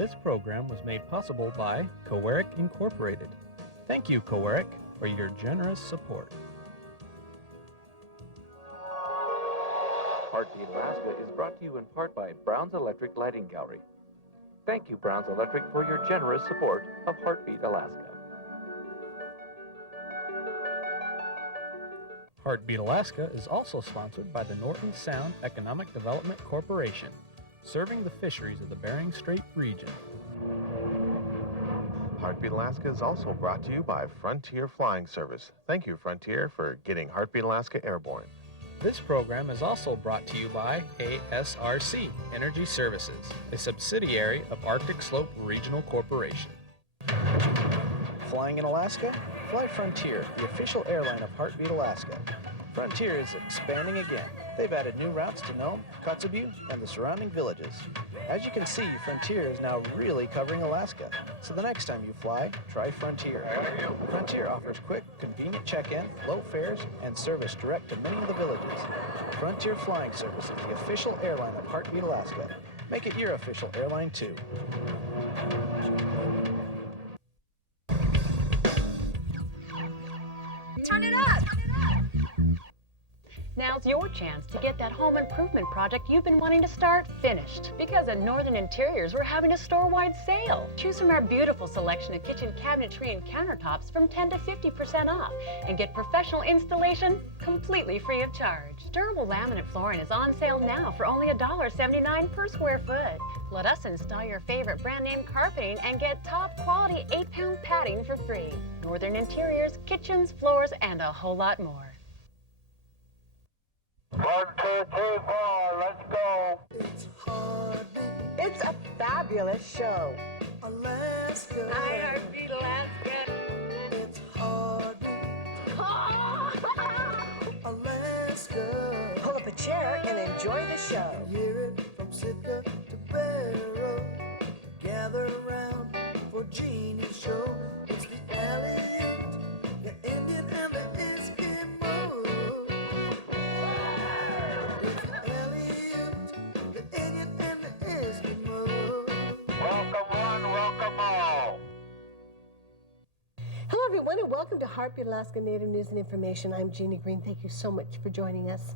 This program was made possible by Coeric Incorporated. Thank you, Coeric, for your generous support. Heartbeat Alaska is brought to you in part by Brown's Electric Lighting Gallery. Thank you, Brown's Electric, for your generous support of Heartbeat Alaska. Heartbeat Alaska is also sponsored by the Norton Sound Economic Development Corporation, serving the fisheries of the Bering Strait region. Heartbeat Alaska is also brought to you by Frontier Flying Service. Thank you, Frontier, for getting Heartbeat Alaska airborne. This program is also brought to you by ASRC Energy Services, a subsidiary of Arctic Slope Regional Corporation. Flying in Alaska? Fly Frontier, the official airline of Heartbeat Alaska. Frontier is expanding again. They've added new routes to Nome, Kotzebue, and the surrounding villages. As you can see, Frontier is now really covering Alaska. So the next time you fly, try Frontier. Frontier offers quick, convenient check-in, low fares, and service direct to many of the villages. Frontier Flying Service is the official airline of Heartbeat Alaska. Make it your official airline too. Turn it up! Now's your chance to get that home improvement project you've been wanting to start finished. Because at Northern Interiors, we're having a store-wide sale. Choose from our beautiful selection of kitchen cabinetry and countertops from 10 to 50% off and get professional installation completely free of charge. Durable laminate flooring is on sale now for only $1.79 per square foot. Let us install your favorite brand name carpeting and get top quality 8-pound padding for free. Northern Interiors, kitchens, floors, and a whole lot more. 1, 2, 3, 4, let's go. It's Heartbeat. It's a fabulous show. Alaska. Hi, Heartbeat Alaska. It's Heartbeat. Alaska. Pull up a chair and enjoy the show. Hear it from Sitka to Barrow. Gather around for Jeanie's show. It's the Alutiiq, the Indian and the Eskimo. It's the Alutiiq, the Indian and the Eskimo. Welcome one, welcome all. Hello, everyone, and welcome to Heartbeat Alaska Native News and Information. I'm Jeanie Greene. Thank you so much for joining us.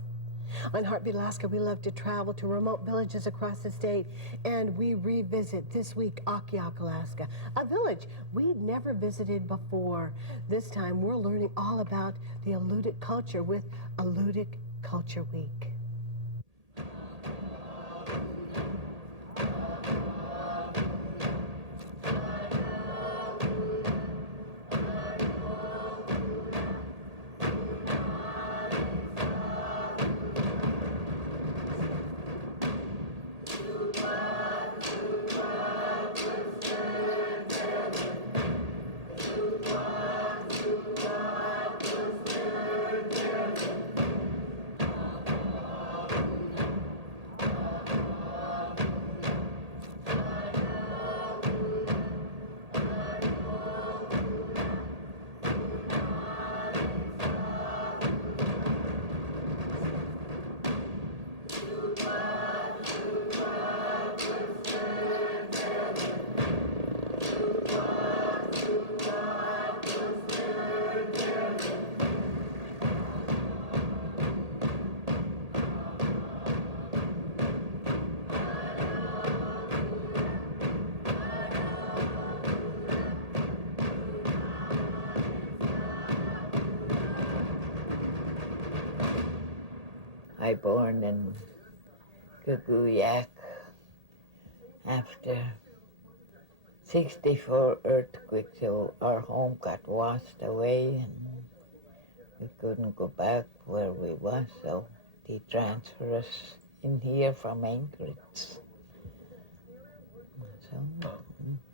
On Heartbeat Alaska, we love to travel to remote villages across the state, and we revisit this week Akhiok, Alaska, a village we'd never visited before. This time, we're learning all about the Alutiiq culture with Alutiiq Culture Week. I born in Kukuyak after 64 earthquake, so our home got washed away and we couldn't go back where we was, so they transferred us in here from Anchorage. So,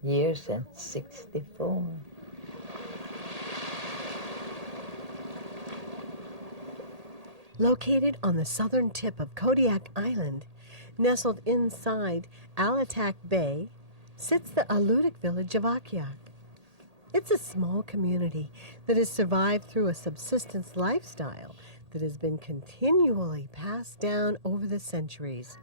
years since 64. Located on the southern tip of Kodiak Island, nestled inside Alutiiq Bay, sits the Alutiiq village of Akhiok. It's a small community that has survived through a subsistence lifestyle that has been continually passed down over the centuries.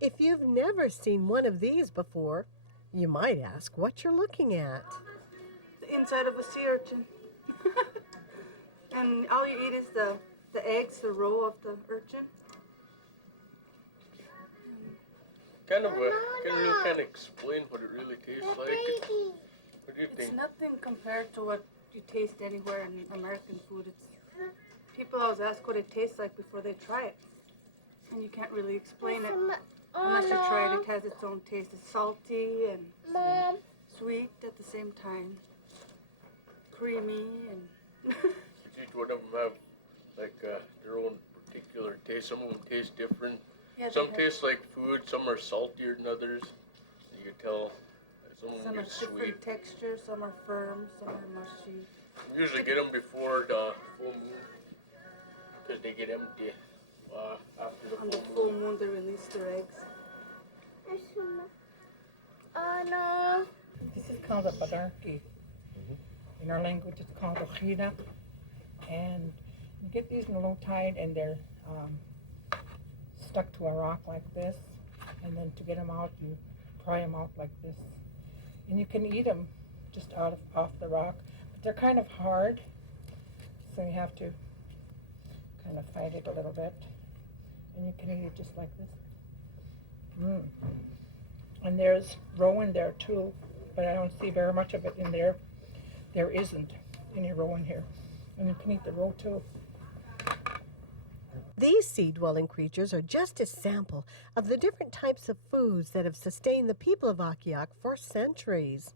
If you've never seen one of these before, you might ask what you're looking at. The inside of a sea urchin. And all you eat is the eggs, the roe of the urchin. Can you explain what it really tastes like? What do you think? It's nothing compared to what you taste anywhere in American food. People always ask what it tastes like before they try it. And you can't really explain it unless you try it. It has its own taste. It's salty and sweet at the same time. Creamy and... Each one of them have their own particular taste. Some of them taste different. Yeah, some taste like food. Some are saltier than others. You can tell some of them are get sweet. different textures. Some are firm. Some are mushy. We usually get them before the full moon because they get empty after the On the full moon, they release their eggs. Oh no! This is called a badarki. In our language, it's called a gira. And you get these in a low tide, and they're stuck to a rock like this. And then to get them out, you pry them out like this. And you can eat them just off the rock. But they're kind of hard, so you have to kind of fight it a little bit. And you can eat it just like this. And there's roe in there too, but I don't see very much of it in there. There isn't any roe in here. And you can eat the roe too. These sea-dwelling creatures are just a sample of the different types of foods that have sustained the people of Akhiok for centuries.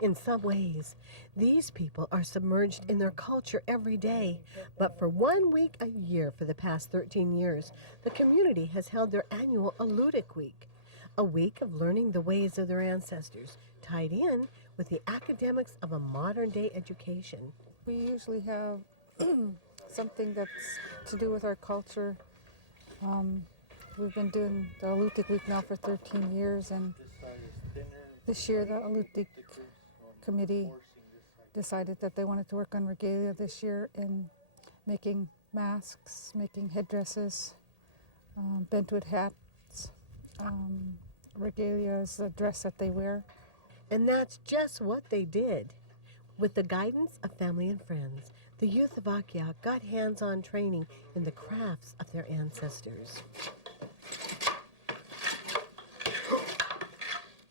In some ways, these people are submerged in their culture every day, but for 1 week a year for the past 13 years, the community has held their annual Alutiiq Week, a week of learning the ways of their ancestors, tied in with the academics of a modern-day education. We usually have something that's to do with our culture. We've been doing the Alutiiq Week now for 13 years, and this year the Alutiiq Committee decided that they wanted to work on regalia this year in making masks, making headdresses, bentwood hats. Regalia is the dress that they wear. And that's just what they did. With the guidance of family and friends, the youth of Akhiok got hands-on training in the crafts of their ancestors.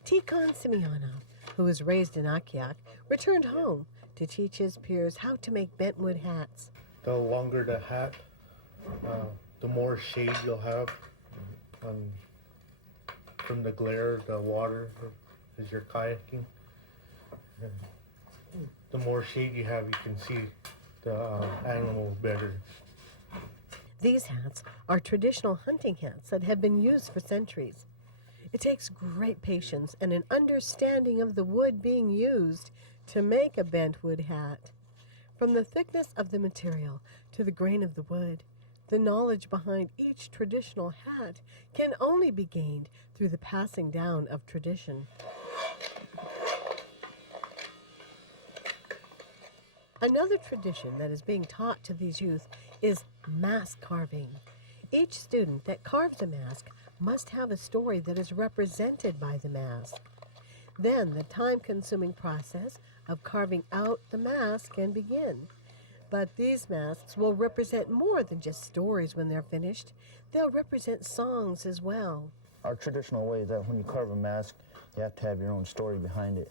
Teacon Simeonoff, who was raised in Akhiok, returned home to teach his peers how to make bentwood hats. The longer the hat, the more shade you'll have from the glare, the water, as you're kayaking. And the more shade you have, you can see the animal better. These hats are traditional hunting hats that have been used for centuries. It takes great patience and an understanding of the wood being used to make a bentwood hat. From the thickness of the material to the grain of the wood, the knowledge behind each traditional hat can only be gained through the passing down of tradition. Another tradition that is being taught to these youth is mask carving. Each student that carves a mask must have a story that is represented by the mask. Then the time-consuming process of carving out the mask can begin. But these masks will represent more than just stories when they're finished. They'll represent songs as well. Our traditional way is that when you carve a mask, you have to have your own story behind it.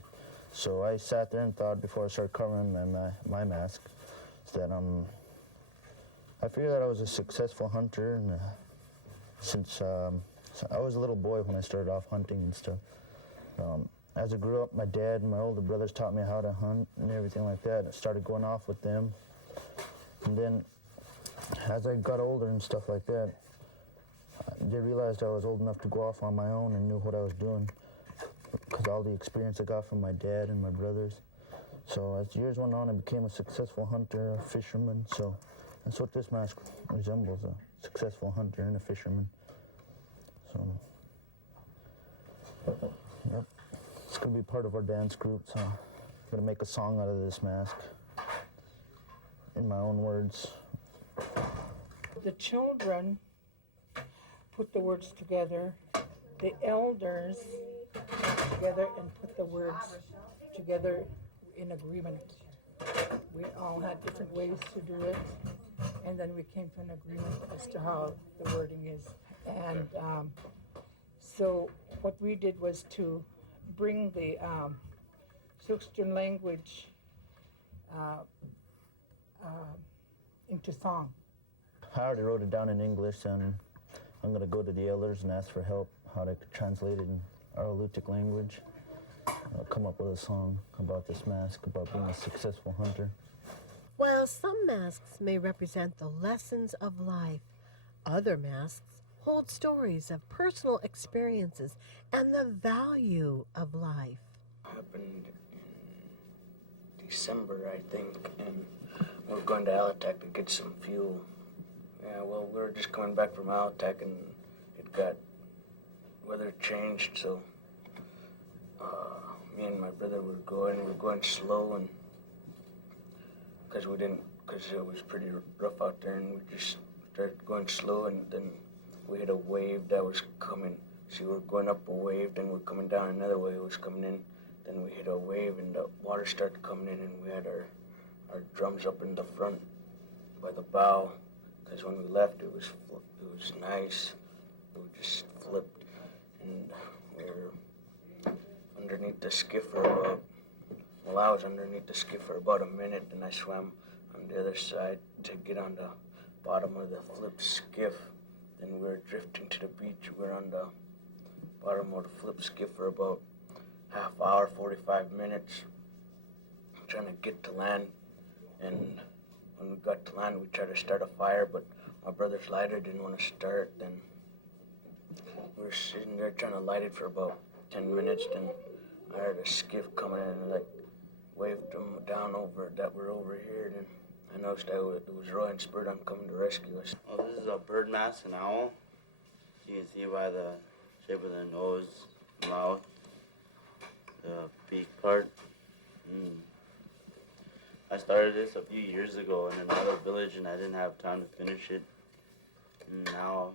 So I sat there and thought before I started carving my mask that I figured that I was a successful hunter, and since I was a little boy when I started off hunting and stuff. As I grew up, my dad and my older brothers taught me how to hunt and everything like that. I started going off with them. And then as I got older and stuff like that, they realized I was old enough to go off on my own and knew what I was doing, because all the experience I got from my dad and my brothers. So as years went on, I became a successful hunter, a fisherman. So that's what this mask resembles, a successful hunter and a fisherman. So, yep, it's going to be part of our dance group, so I'm going to make a song out of this mask in my own words. The children put the words together, the elders together and put the words together in agreement. We all had different ways to do it, and then we came to an agreement as to how the wording is. And so what we did was to bring the Siouxsian language into song. I already wrote it down in English, and I'm going to go to the elders and ask for help how to translate it in our Alutiiq language. I'll come up with a song about this mask, about being a successful hunter. While some masks may represent the lessons of life, other masks hold stories of personal experiences and the value of life. Happened in December, I think, and we were going to Alutiiq to get some fuel. Yeah, well, we were just coming back from Alutiiq, and weather changed, so me and my brother were going slow, and because it was pretty rough out there, and we just started going slow, and then we hit a wave that was coming. So we were going up a wave, then we're coming down another wave was coming in, then we hit a wave, and the water started coming in, and we had our drums up in the front by the bow, because when we left, it was nice. We just flipped, and we were underneath the skiff for I was underneath the skiff for about a minute, and I swam on the other side to get on the bottom of the flipped skiff. Then we were drifting to the beach. We were on the bottom of the flipped skiff for about half hour, 45 minutes, trying to get to land. And when we got to land, we tried to start a fire, but my brother's lighter didn't want to start. Then we were sitting there trying to light it for about 10 minutes. Then I heard a skiff coming in and waved them down over that we're over here. Then I noticed that it was Roy and Spurton coming to rescue us. Well, this is a bird mask, an owl. You can see by the shape of the nose, mouth, the beak part. I started this a few years ago in another village, and I didn't have time to finish it. And now,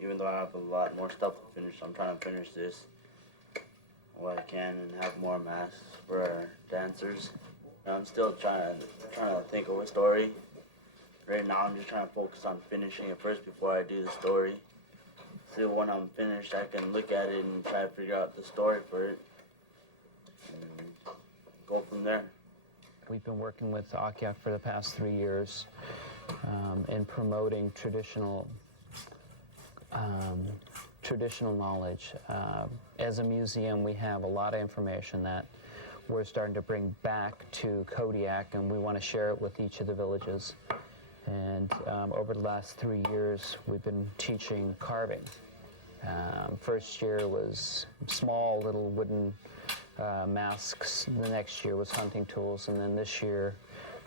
even though I have a lot more stuff to finish, I'm trying to finish this what I can and have more masks for our dancers. And I'm still trying to think of a story. Right now, I'm just trying to focus on finishing it first before I do the story. So when I'm finished, I can look at it and try to figure out the story for it and go from there. We've been working with Akhiok for the past 3 years in promoting traditional knowledge. As a museum, we have a lot of information that we're starting to bring back to Kodiak, and we want to share it with each of the villages. And over the last 3 years, we've been teaching carving. First year was small little wooden masks. The next year was hunting tools, and then this year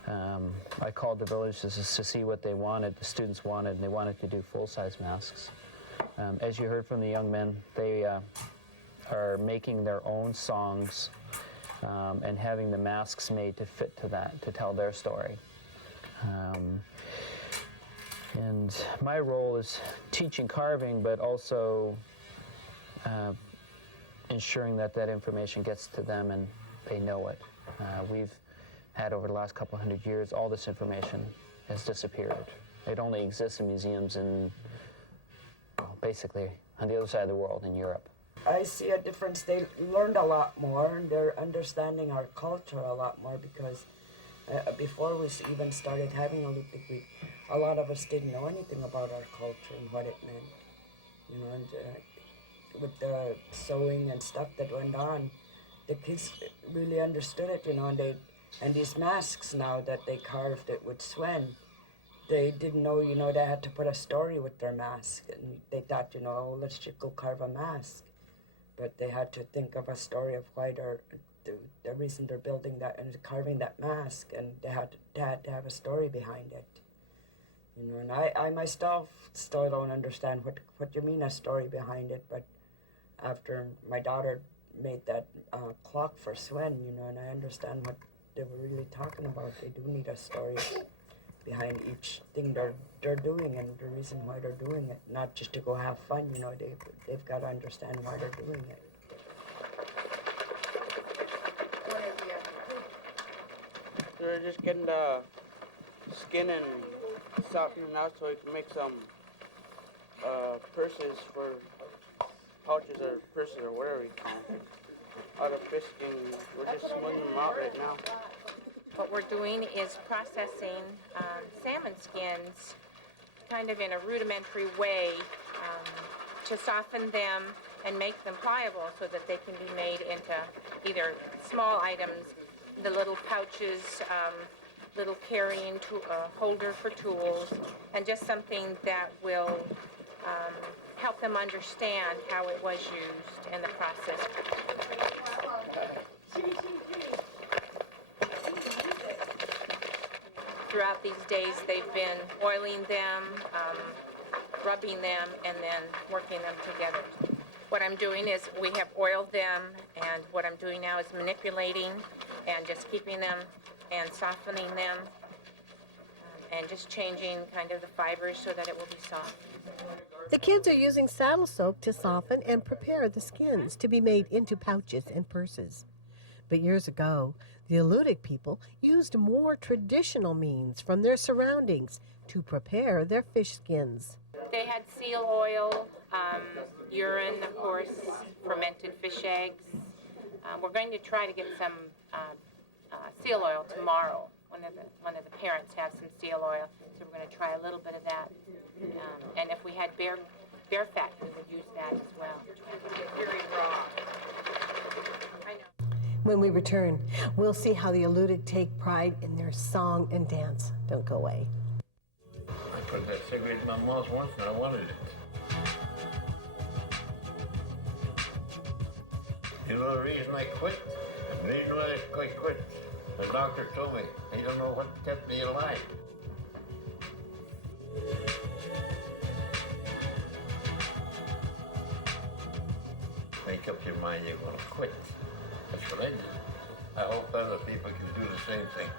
I called the villages to see what they wanted, the students wanted, and they wanted to do full-size masks. As you heard from the young men, they are making their own songs and having the masks made to fit to that, to tell their story. And my role is teaching carving, but also ensuring that that information gets to them and they know it. We've had, over the last couple 100 years, all this information has disappeared. It only exists in museums in, basically, on the other side of the world, in Europe. I see a difference. They learned a lot more, and they're understanding our culture a lot more, because before we even started having Alutiiq Week, a lot of us didn't know anything about our culture and what it meant. You know, and with the sewing and stuff that went on, the kids really understood it, you know, and these masks now that they carved it with Sven, they didn't know, you know, they had to put a story with their mask, and they thought, you know, oh, let's just go carve a mask. But they had to think of a story of why the reason they're building that and carving that mask, and they had to have a story behind it. You know, and I myself still don't understand what you mean a story behind it, but after my daughter made that clock for Sven, you know, and I understand what they were really talking about. They do need a story behind each thing they're doing and the reason why they're doing it, not just to go have fun. You know, they've got to understand why they're doing it. They're just getting the skin and softening out so we can make some purses for pouches or purses or whatever you call them. Out of fish skin, we're just smoothing them out right now. What we're doing is processing salmon skins kind of in a rudimentary way to soften them and make them pliable so that they can be made into either small items, the little pouches, little carrying holder for tools, and just something that will help them understand how it was used in the process. Throughout these days, they've been oiling them, rubbing them, and then working them together. What I'm doing is we have oiled them, and what I'm doing now is manipulating and just keeping them and softening them and just changing kind of the fibers so that it will be soft. The kids are using saddle soap to soften and prepare the skins to be made into pouches and purses. But years ago, the Alutiiq people used more traditional means from their surroundings to prepare their fish skins. They had seal oil, urine, of course, fermented fish eggs. We're going to try to get some seal oil tomorrow. One of the parents has some seal oil, so we're going to try a little bit of that. And if we had bear fat, we would use that as well. Very raw. I know. When we return, we'll see how the Alutiiq take pride in their song and dance. Don't go away. I put that cigarette in my mouth once and I wanted it. You know the reason I quit? The reason why I quit? The doctor told me he don't know what kept me alive. Make up your mind you're going to quit. That's what I did. I hope other people can do the same thing.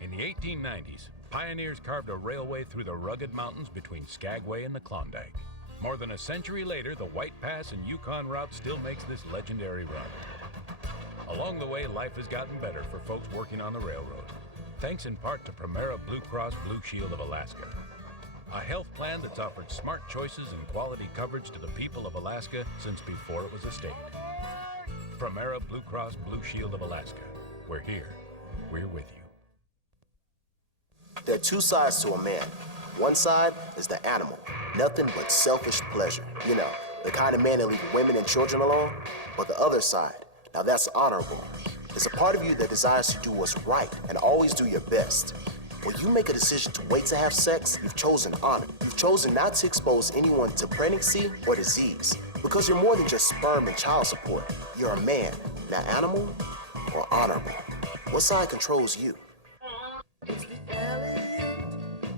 In the 1890s, pioneers carved a railway through the rugged mountains between Skagway and the Klondike. More than a century later, the White Pass and Yukon route still makes this legendary run. Along the way, life has gotten better for folks working on the railroad, thanks in part to Primera Blue Cross Blue Shield of Alaska, a health plan that's offered smart choices and quality coverage to the people of Alaska since before it was a state. Primera Blue Cross Blue Shield of Alaska. We're here. We're with you. There are two sides to a man. One side is the animal, nothing but selfish pleasure. You know, the kind of man that leaves women and children alone. But the other side, now that's honorable. It's a part of you that desires to do what's right and always do your best. When you make a decision to wait to have sex, you've chosen honor. You've chosen not to expose anyone to pregnancy or disease. Because you're more than just sperm and child support. You're a man, now animal or honorable. What side controls you? It's the Alutiiq,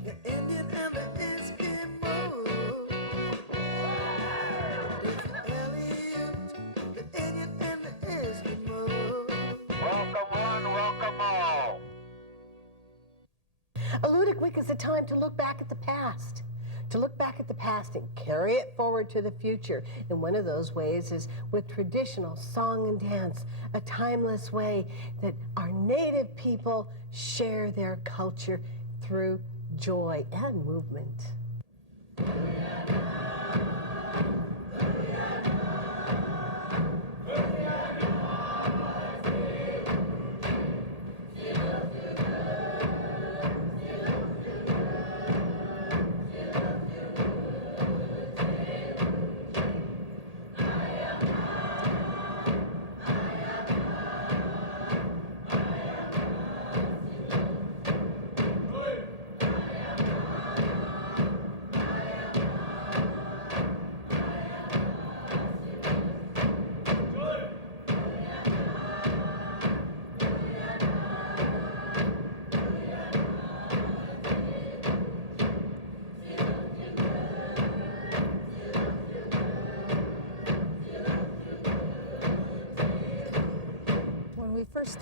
the Indian and the Eskimo. It's the Alutiiq, the Indian and the Eskimo. Welcome one, welcome all. Alutiiq Week is a time to look back at the past. To look back at the past and carry it forward to the future. And one of those ways is with traditional song and dance, a timeless way that our native people share their culture through joy and movement.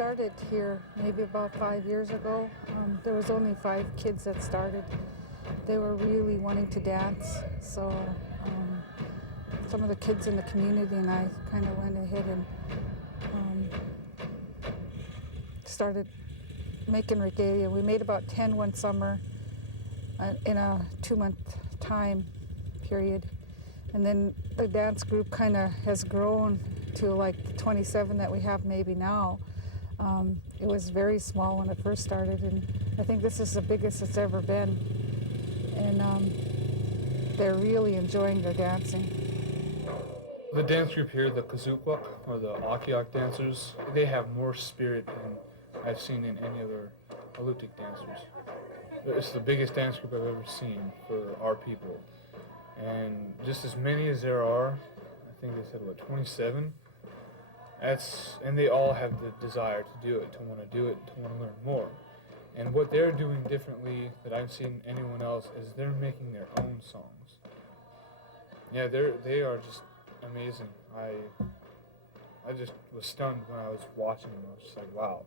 started here maybe about 5 years ago, there was only 5 kids that started. They were really wanting to dance, so some of the kids in the community and I kind of went ahead and started making regalia. We made about 10 one summer in a 2-month time period. And then the dance group kind of has grown to like the 27 that we have maybe now. It was very small when it first started, and I think this is the biggest it's ever been. And they're really enjoying their dancing. The dance group here, the Kazupuk, or the Akhiok dancers, they have more spirit than I've seen in any other Alutiiq dancers. It's the biggest dance group I've ever seen for our people. And just as many as there are, I think they said, 27? And they all have the desire to do it, to want to do it, to want to learn more. And what they're doing differently that I've seen anyone else is they're making their own songs. Yeah, they are just amazing. I just was stunned when I was watching them. I was just like, wow.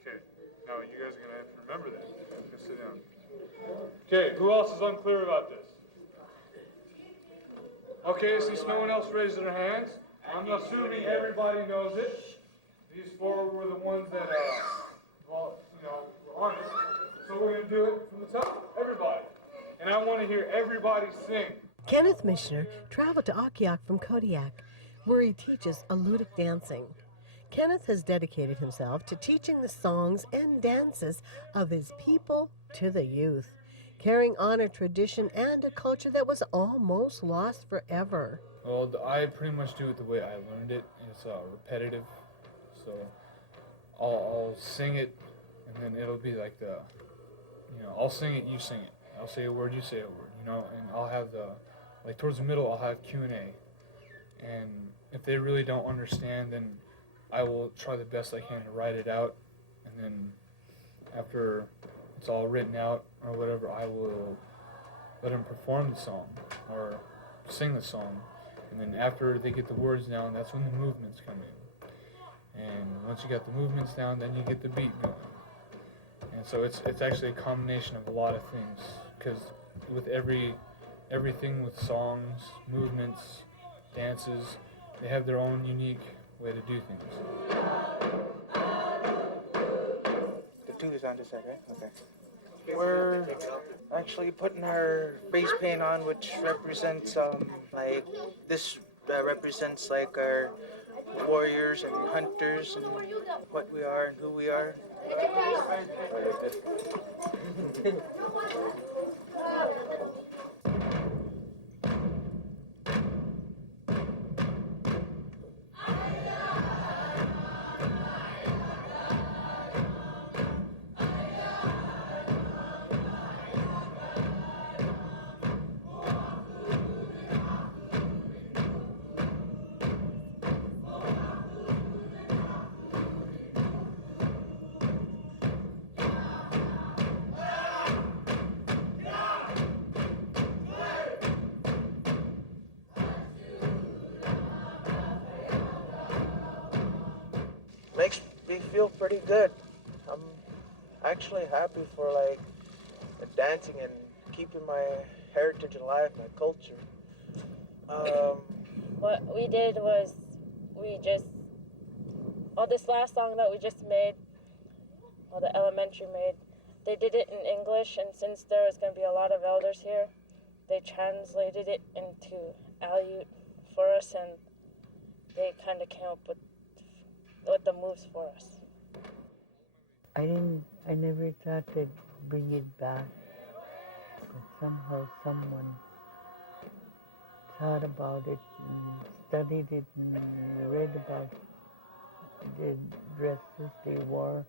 Okay, now you guys are going to have to remember that. Just sit down. Okay, who else is unclear about this? Okay, since no one else raised their hands, I'm assuming everybody knows it. These 4 were the ones that, were on it. So we're going to do it from the top, everybody. And I want to hear everybody sing. Kenneth Michener traveled to Akhiok from Kodiak, where he teaches Alutiiq dancing. Kenneth has dedicated himself to teaching the songs and dances of his people to the youth, carrying on a tradition and a culture that was almost lost forever. Well, I pretty much do it the way I learned it. It's repetitive, so I'll sing it, and then it'll be like I'll sing it, you sing it. I'll say a word, you say a word, and I'll have towards the middle, I'll have Q&A. And if they really don't understand, then I will try the best I can to write it out, and then after it's all written out or whatever, I will let them perform the song or sing the song. And then after they get the words down, that's when the movements come in. And once you get the movements down, then you get the beat going. And so it's actually a combination of a lot of things, because with everything with songs, movements, dances, they have their own unique way to do things. The 2 is on this side, right? Okay. We're actually putting our face paint on, which represents represents our warriors and hunters and what we are and who we are. Makes me feel pretty good. I'm actually happy for the dancing and keeping my heritage alive, my culture. What we did was this last song that we just made, or the elementary made, they did it in English, and since there was going to be a lot of elders here, they translated it into Alutiiq for us, and they kind of came up with the moves for us. I never thought they'd bring it back, but somehow someone thought about it and studied it and read about the dresses they wore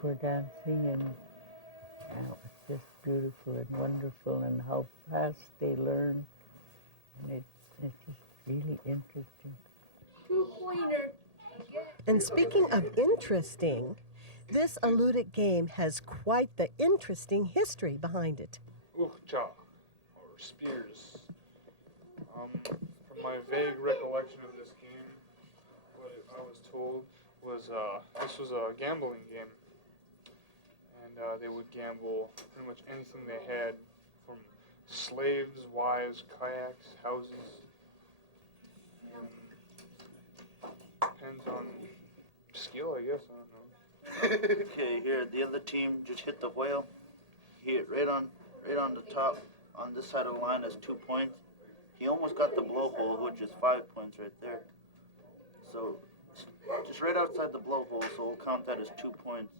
for dancing, and it was just beautiful and wonderful, and how fast they learn, and it's just really interesting. Two-pointer. And speaking of interesting, this Alutiiq game has quite the interesting history behind it. Ukja, or spears. From my vague recollection of this game, what I was told was this was a gambling game, and they would gamble pretty much anything they had, from slaves, wives, kayaks, houses. Depends on skill, I guess. I don't know. Okay, here the other team just hit the whale. He hit right on the top on this side of the line as 2 points. He almost got the blowhole, which is 5 points right there. So just right outside the blowhole, so we'll count that as 2 points.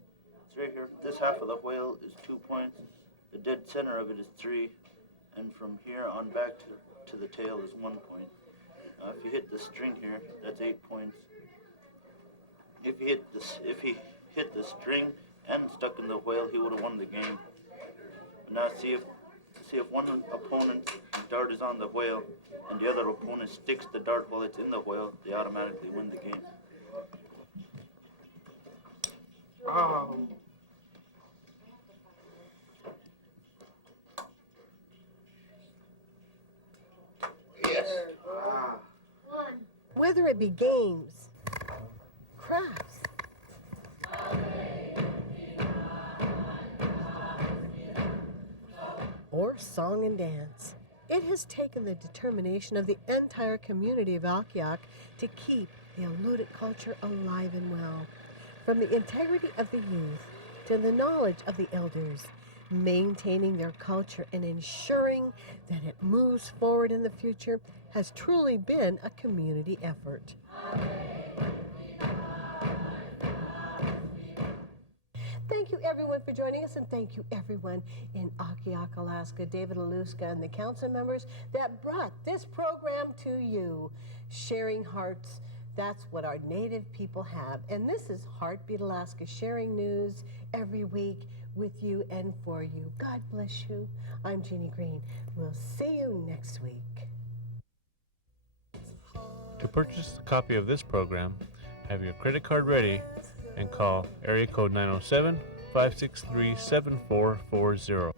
It's right here. This half of the whale is 2 points. The dead center of it is 3, and from here on back to the tail is 1 point. If you hit the string here, that's 8 points. If he hit the string and stuck in the whale, he would have won the game. But now see if one opponent's dart is on the whale and the other opponent sticks the dart while it's in the whale, they automatically win the game. Oh. Yes. Whether it be games, crafts, or song and dance, it has taken the determination of the entire community of Akhiok to keep the Alutiiq culture alive and well. From the integrity of the youth to the knowledge of the elders, maintaining their culture and ensuring that it moves forward in the future has truly been a community effort. Thank you everyone for joining us, and thank you everyone in Akhiok, Alaska, David Eluska, and the council members that brought this program to you. Sharing hearts, that's what our native people have. And this is Heartbeat Alaska, sharing news every week with you and for you. God bless you. I'm Jeanie Greene. We'll see you next week. To purchase a copy of this program, have your credit card ready and call area code 907-563-7440.